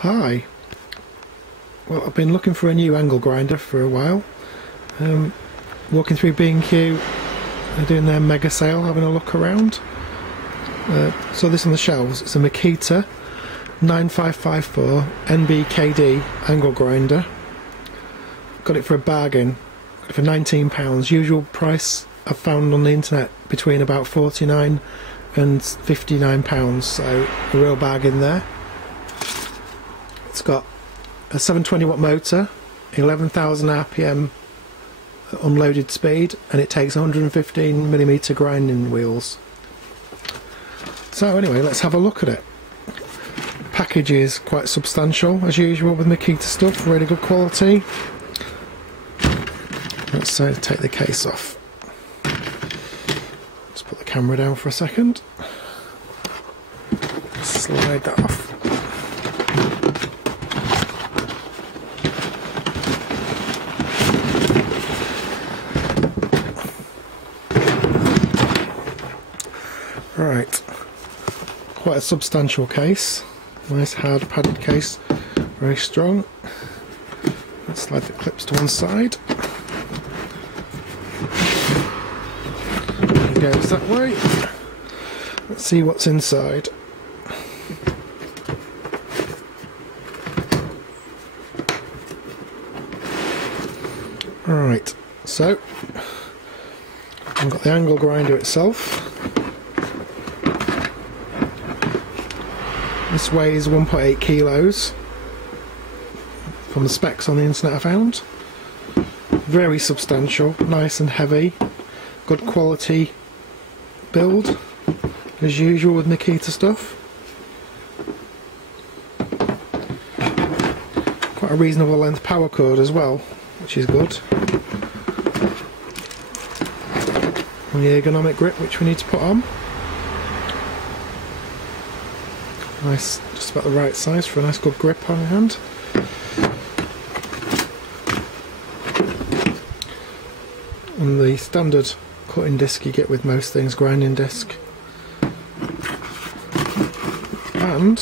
Hi. Well, I've been looking for a new angle grinder for a while. Walking through B&Q, they're doing their mega sale, having a look around. Saw this on the shelves. It's a Makita 9554 NBKD angle grinder. Got it for a bargain. Got it for £19. Usual price I've found on the internet between about £49 and £59, so a real bargain there. It's got a 720 watt motor, 11,000 RPM unloaded speed, and it takes 115mm grinding wheels. So anyway, let's have a look at it. The package is quite substantial as usual with Makita stuff, really good quality. Let's take the case off. Let's put the camera down for a second. Slide that off. Right, quite a substantial case, nice hard padded case, very strong. Let's slide the clips to one side. It goes that way. Let's see what's inside. Right, so I've got the angle grinder itself. This weighs 1.8 kilos from the specs on the internet I found. Very substantial, nice and heavy, good quality build as usual with Makita stuff. Quite a reasonable length power cord as well, which is good. And the ergonomic grip which we need to put on. Nice, just about the right size for a nice good grip on your hand. And the standard cutting disc you get with most things, grinding disc. And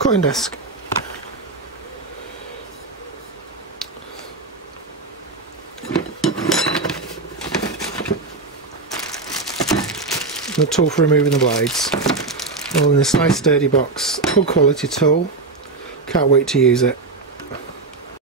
cutting disc. And the tool for removing the blades. All in this nice sturdy box. Good quality tool. Can't wait to use it.